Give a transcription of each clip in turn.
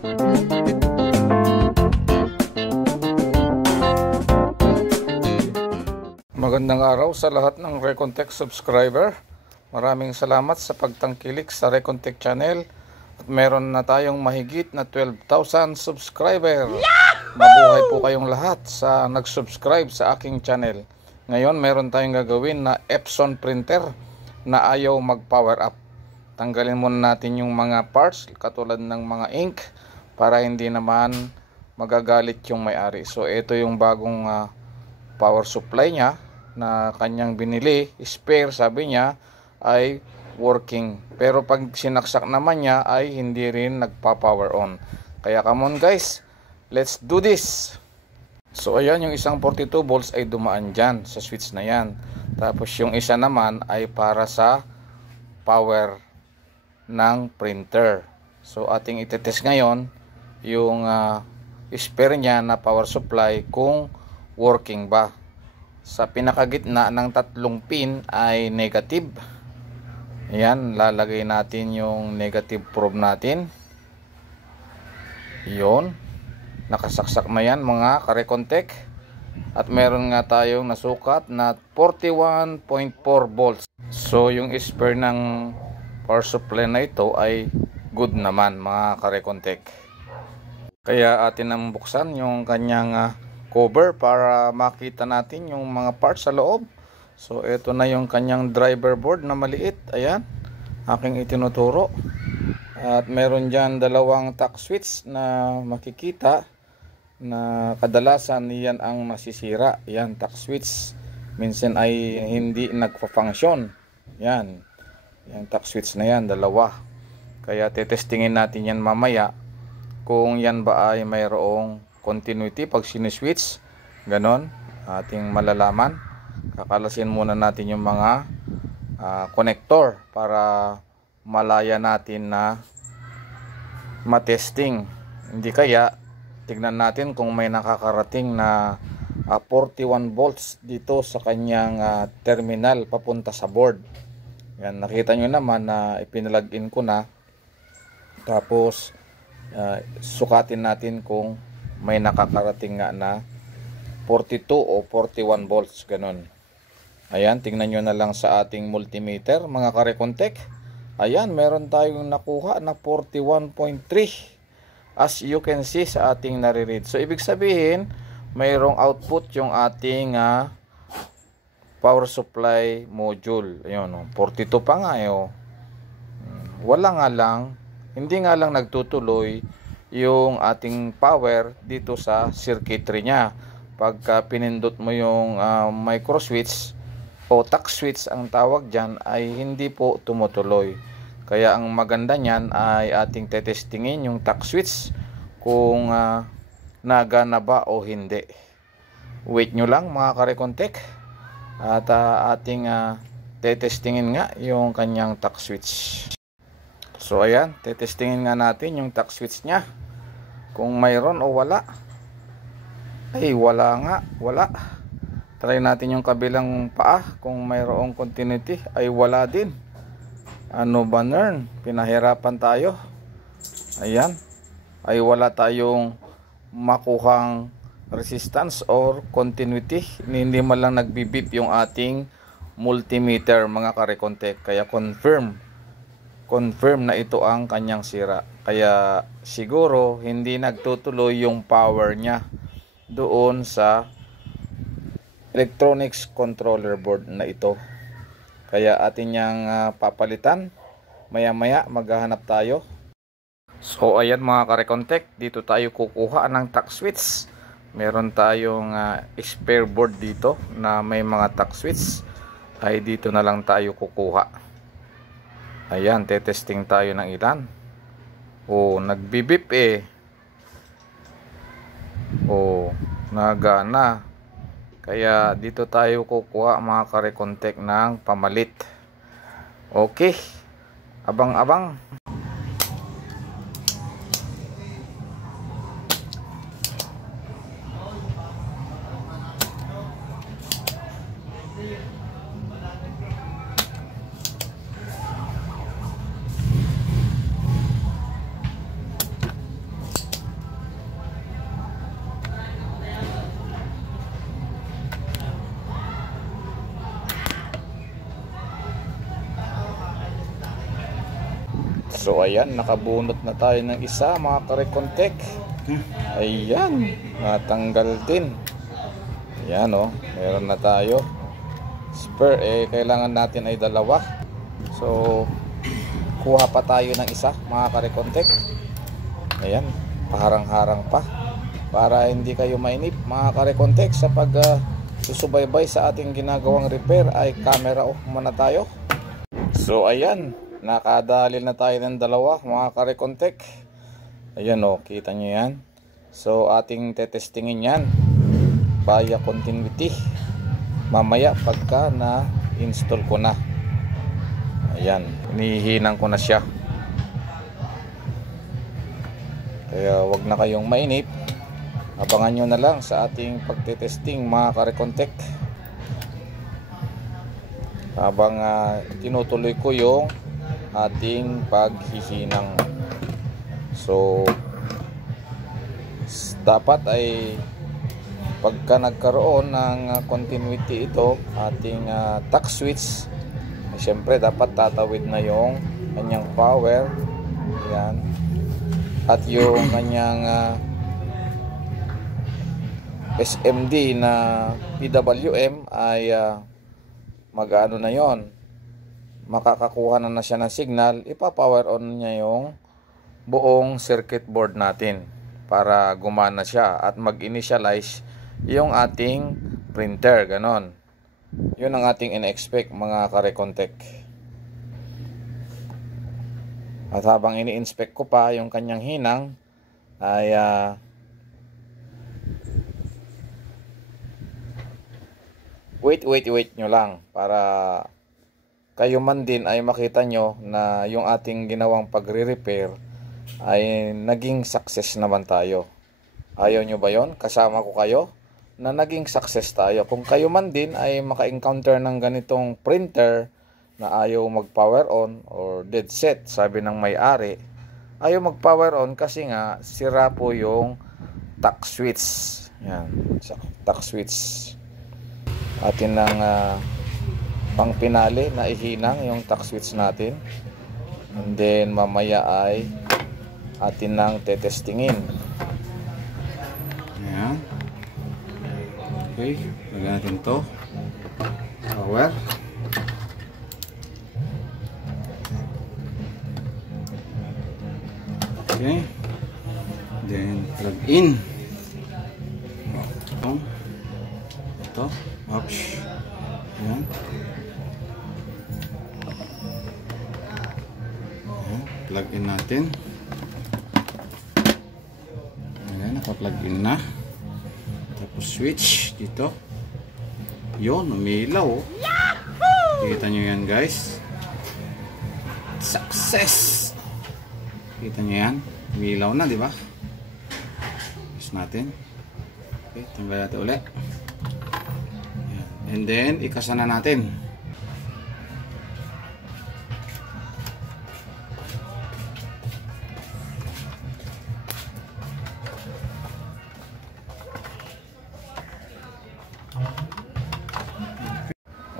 Magandang araw sa lahat ng Recontech subscriber. Maraming salamat sa pagtangkilik sa Recontech channel. At meron na tayong mahigit na 12,000 subscriber. Mabuhay po kayong lahat sa nag-subscribe sa aking channel. Ngayon meron tayong gagawin na Epson printer na ayaw mag-power up. Tanggalin muna natin yung mga parts katulad ng mga ink para hindi naman magagalit yung may-ari. So ito yung bagong power supply niya na kanyang binili, spare sabi niya ay working, pero pag sinaksak naman niya ay hindi rin nagpa-power on. Kaya come on guys, let's do this. So ayan, yung isang 42 volts ay dumaan dyan sa switch na yan, tapos yung isa naman ay para sa power ng printer. So ating itetest ngayon yung spare niya na power supply kung working ba. Sa pinakagitna ng tatlong pin ay negative. Ayan, lalagay natin yung negative probe natin. Yun, nakasaksak na yan mga ka-Recontech. At meron nga tayong nasukat na 41.4 volts. So yung spare ng power supply na ito ay good naman mga ka-Recontech. Kaya atin nang buksan yung kanyang cover para makita natin yung mga parts sa loob. So ito na yung kanyang driver board na maliit. Ayan, aking itinuturo. At meron dyan dalawang tack switch na makikita na kadalasan yan ang nasisira. Yan, tack switch minsan ay hindi nagpa-function. Yan, yung tack switch na yan, dalawa. Kaya tetestingin natin yan mamaya kung yan ba ay mayroong continuity pag siniswitch. Ganon ating malalaman. Kakalasin muna natin yung mga connector para malaya natin na matesting. Hindi kaya tignan natin kung may nakakarating na 41 volts dito sa kanyang terminal papunta sa board. Yan, nakita nyo naman na ipinalagin ko na. Tapos sukatin natin kung may nakakarating nga na 42 o 41 volts, ganun. Ayan, tingnan nyo na lang sa ating multimeter mga ka-Recontech. Ayan, meron tayong nakuha na 41.3 as you can see sa ating nare-read. So ibig sabihin mayroong output yung ating power supply module. Ayun, 42 pa nga wala nga lang, hindi nga lang nagtutuloy yung ating power dito sa circuitry niya. Pagka pinindot mo yung micro switch o tack switch ang tawag dyan, ay hindi po tumutuloy. Kaya ang maganda niyan ay ating tetestingin yung tack switch kung nagana ba o hindi. Wait nyo lang mga ka-Recontech, at ating tetestingin nga yung kanyang tack switch. So ayan, tetestingin nga natin yung tack switch nya kung mayroon o wala. Ay wala nga, wala. Try natin yung kabilang paa kung mayroong continuity. Ay wala din. Ano ba nern? Pinahirapan tayo. Ayan, ay wala tayong makuhang resistance or continuity. Hindi man lang nagbibip yung ating multimeter mga ka-Recontech. Kaya confirm na ito ang kanyang sira. Kaya siguro hindi nagtutuloy yung power niya doon sa electronics controller board na ito. Kaya atin niyang papalitan. Maya maya maghahanap tayo. So ayan mga ka-Recontech, dito tayo kukuha ng tack switch. Meron tayong spare board dito na may mga tack switch. Ay dito na lang tayo kukuha. Ayan, tetesting tayo ng ilan. Nagbibip nagana. Kaya dito tayo kukuha mga ka-Recontech ng pamalit. Okay, abang-abang. So ayan, nakabunot na tayo ng isa mga karekontek. Ayan, natanggal din. Ayan o, meron na tayo. Spare kailangan natin ay dalawa. So kuha pa tayo ng isa mga karekontek. Ayan, paharang-harang pa para hindi kayo mainip mga karekontek sa pag susubaybay sa ating ginagawang repair. Ay camera off muna tayo. So ayan, nakadali na tayo ng dalawa mga karekontek. Ayan o, kita nyo yan. So ating tetestingin yan via continuity mamaya pagka na install ko na. Ayan, inihinang ko na siya. Kaya wag na kayong mainip. Abangan nyo na lang sa ating pagtetesting mga karekontek habang tinutuloy ko yung ating paghihinang. So dapat ay pagka nagkaroon ng continuity ito ating tax switch, siyempre dapat tatawid na yung kanyang power. Yan. At yung kanyang SMD na PWM ay mag-ano na yon, makakakuha na siya ng signal. Ipa-power on niya yung buong circuit board natin para gumana siya at mag-initialize yung ating printer. Ganon, yun ang ating in-expect mga karekontek. At habang ini-inspect ko pa yung kanyang hinang ay wait nyo lang para kayo man din ay makita nyo na yung ating ginawang pagre-repair ay naging success naman tayo. Ayaw nyo ba yon? Kasama ko kayo na naging success tayo. Kung kayo man din ay maka-encounter ng ganitong printer na ayaw mag-power on or dead set, sabi ng may-ari, ayaw mag-power on kasi nga sira po yung tax switch. Yan, tax switch. Atin ng pang pinali na ihinang yung tax switch natin. And then mamaya ay atin nang tetestingin. Ayan. Okay, lagyan natin to power. Okay, then plug in ito, oops. Ayan. Ayan, plug in natin. Ayan, naka-plug in na. Tapos switch dito. Yun, umilaw. Kita nyo yan guys. Success! Kita nyo yan. Umilaw na, di ba? Press natin. Okay, tanggal natin ulit. And then, ikasa na natin.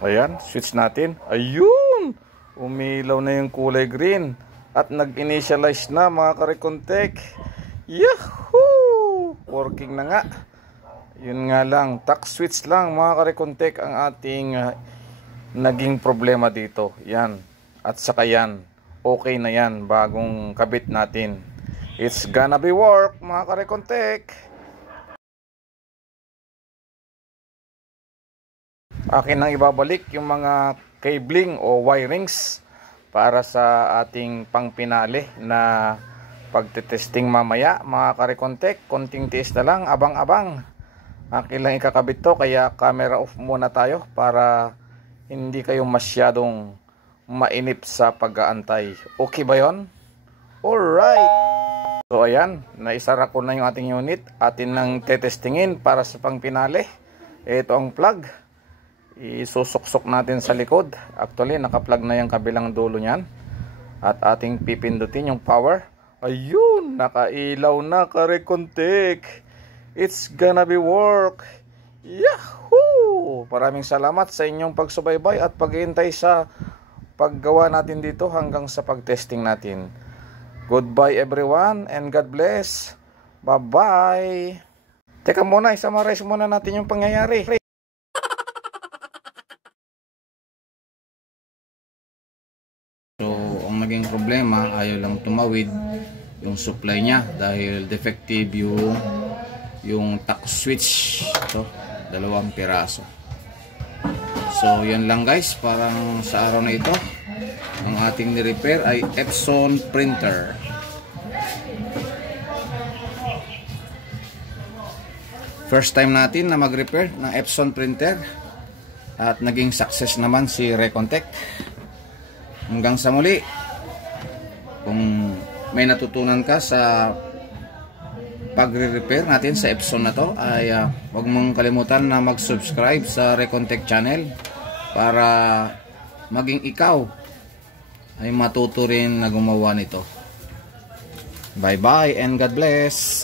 Ayan, switch natin. Ayun! Umilaw na yung kulay green. At nag-initialize na mga karekontek. Yahoo! Working na nga. Yun nga lang, tax switch lang mga karekontek ang ating naging problema dito. Yan. At saka yan, okay na yan bagong kabit natin. It's gonna be work mga karekontek. Akin nang ibabalik yung mga cabling o wirings para sa ating pangpinali na pagtetesting mamaya mga karekontek. Konting tiis na lang, abang-abang. Akin lang ikakabit to, kaya camera off muna tayo para hindi kayo masyadong mainip sa pag-aantay. Okay ba yon? Alright! So ayan, naisara ko na yung ating unit. Atin nang tetestingin para sa pangpinali. Ito ang plug. Isusuksok natin sa likod. Actually, naka-plug na yung kabilang dulo niyan. At ating pipindutin yung power. Ayun, nakailaw na karekontek. It's gonna be work. Yahoo! Maraming salamat sa inyong pagsubaybay at paghihintay sa paggawa natin dito hanggang sa pagtesting natin. Goodbye everyone and God bless. Bye-bye. Teka muna, i-summarize muna natin yung pangyayari. So, ang naging problema, ayaw lang tumawid yung supply niya dahil defective yung tack switch. Ito, 2 piraso. So, yan lang guys, parang sa araw na ito, ang ating ni-repair ay Epson printer. First time natin na mag-repair ng Epson printer at naging success naman si Recontech. Hanggang sa muli, kung may natutunan ka sa pagre-repair natin sa Epson na to, ay huwag mong kalimutan na mag-subscribe sa Recontech channel para maging ikaw ay matuto rin na gumawa nito. Bye bye and God bless.